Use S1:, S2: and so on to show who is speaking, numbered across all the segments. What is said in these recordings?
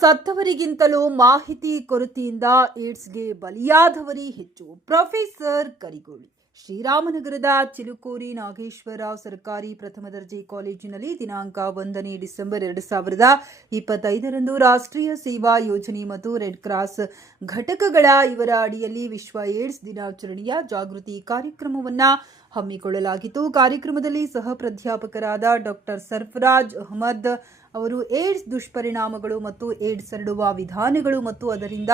S1: ಸತ್ತವರಿಗಿಂತಲೂ ಮಾಹಿತಿ ಕೊರತೆಯಿಂದ ಏಡ್ಸ್ಗೆ ಬಲಿಯಾದವರೇ ಹೆಚ್ಚು. ಪ್ರೊಫೆಸರ್ ಕರಿಗೋಳಿ. ಶ್ರೀರಾಮನಗರದ ಚಿಲುಕೋರಿ ನಾಗೇಶ್ವರ ಸರ್ಕಾರಿ ಪ್ರಥಮ ದರ್ಜೆ ಕಾಲೇಜಿನಲ್ಲಿ ದಿನಾಂಕ ಒಂದನೇ ಡಿಸೆಂಬರ್ ಎರಡು ಸಾವಿರದ ಇಪ್ಪತ್ತೈದರಂದು ರಾಷ್ಟ್ರೀಯ ಸೇವಾ ಯೋಜನೆ ಮತ್ತು ರೆಡ್ ಕ್ರಾಸ್ ಘಟಕಗಳ ಇವರ ಅಡಿಯಲ್ಲಿ ವಿಶ್ವ ಏಡ್ಸ್ ದಿನಾಚರಣೆಯ ಜಾಗೃತಿ ಕಾರ್ಯಕ್ರಮವನ್ನ ಹಮ್ಮಿಕೊಳ್ಳಲಾಗಿತ್ತು. ಕಾರ್ಯಕ್ರಮದಲ್ಲಿ ಸಹ ಪ್ರಾಧ್ಯಾಪಕರಾದ ಡಾಕ್ಟರ್ ಸರ್ಫರಾಜ್ ಅಹಮದ್ ಅವರು ಏಡ್ಸ್ ದುಷ್ಪರಿಣಾಮಗಳು ಮತ್ತು ಏಡ್ಸ್ ಹರಡುವ ವಿಧಾನಗಳು ಮತ್ತು ಅದರಿಂದ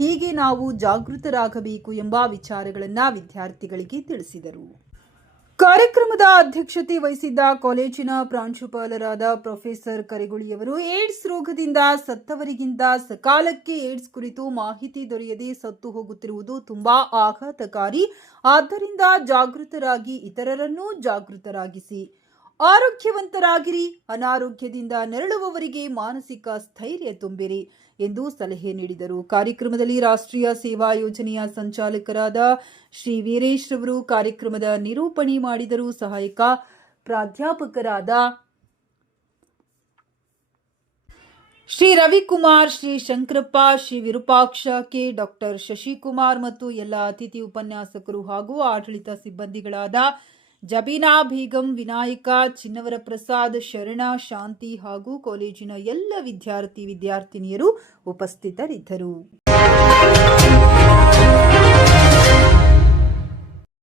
S1: ಹೀಗೆ ನಾವು ಜಾಗೃತರಾಗಬೇಕು ಎಂಬ ವಿಚಾರಗಳನ್ನು ವಿದ್ಯಾರ್ಥಿಗಳಿಗೆ ತಿಳಿಸಿದರು. ಕಾರ್ಯಕ್ರಮದ ಅಧ್ಯಕ್ಷತೆ ವಹಿಸಿದ್ದ ಕಾಲೇಜಿನ ಪ್ರಾಂಶುಪಾಲರಾದ ಪ್ರೊಫೆಸರ್ ಕರಿಗುಳಿಯವರು ಏಡ್ಸ್ ರೋಗದಿಂದ ಸತ್ತವರಿಗಿಂತ ಸಕಾಲಕ್ಕೆ ಏಡ್ಸ್ ಕುರಿತು ಮಾಹಿತಿ ದೊರೆಯದೆ ಸತ್ತು ಹೋಗುತ್ತಿರುವುದು ತುಂಬಾ ಆಘಾತಕಾರಿ. ಆದ್ದರಿಂದ ಜಾಗೃತರಾಗಿ ಇತರರನ್ನೂ ಜಾಗೃತರಾಗಿಸಿ. ಆರೋಗ್ಯವಂತರಾಗಿರಿ, ಅನಾರೋಗ್ಯದಿಂದ ನರಳುವವರಿಗೆ ಮಾನಸಿಕ ಸ್ಥೈರ್ಯ ತುಂಬಿರಿ ಎಂದು ಸಲಹೆ ನೀಡಿದರು. ಕಾರ್ಯಕ್ರಮದಲ್ಲಿ ರಾಷ್ಟ್ರೀಯ ಸೇವಾ ಯೋಜನೆಯ ಸಂಚಾಲಕರಾದ ಶ್ರೀ ವೀರೇಶ್ ರವರು ಕಾರ್ಯಕ್ರಮದ ನಿರೂಪಣೆ ಮಾಡಿದರು. ಸಹಾಯಕ ಪ್ರಾಧ್ಯಾಪಕರಾದ ಶ್ರೀ ರವಿಕುಮಾರ್, ಶ್ರೀ ಶಂಕರಪ್ಪ, ಶ್ರೀ ವಿರೂಪಾಕ್ಷ, ಕೆ ಡಾಕ್ಟರ್ ಶಶಿಕುಮಾರ್ ಮತ್ತು ಎಲ್ಲ ಅತಿಥಿ ಉಪನ್ಯಾಸಕರು ಹಾಗೂ ಆಡಳಿತ ಸಿಬ್ಬಂದಿಗಳಾದ ಜಬೀನಾ ಭೀಗಂ ವಿನಾಯಕ ಚಿನ್ನವರ ಪ್ರಸಾದ್ ಶರಣ ಶಾಂತಿ ಹಾಗೂ ಕಾಲೇಜಿನ ಎಲ್ಲ ವಿದ್ಯಾರ್ಥಿ ವಿದ್ಯಾರ್ಥಿನಿಯರು ಉಪಸ್ಥಿತರಿದ್ದರು.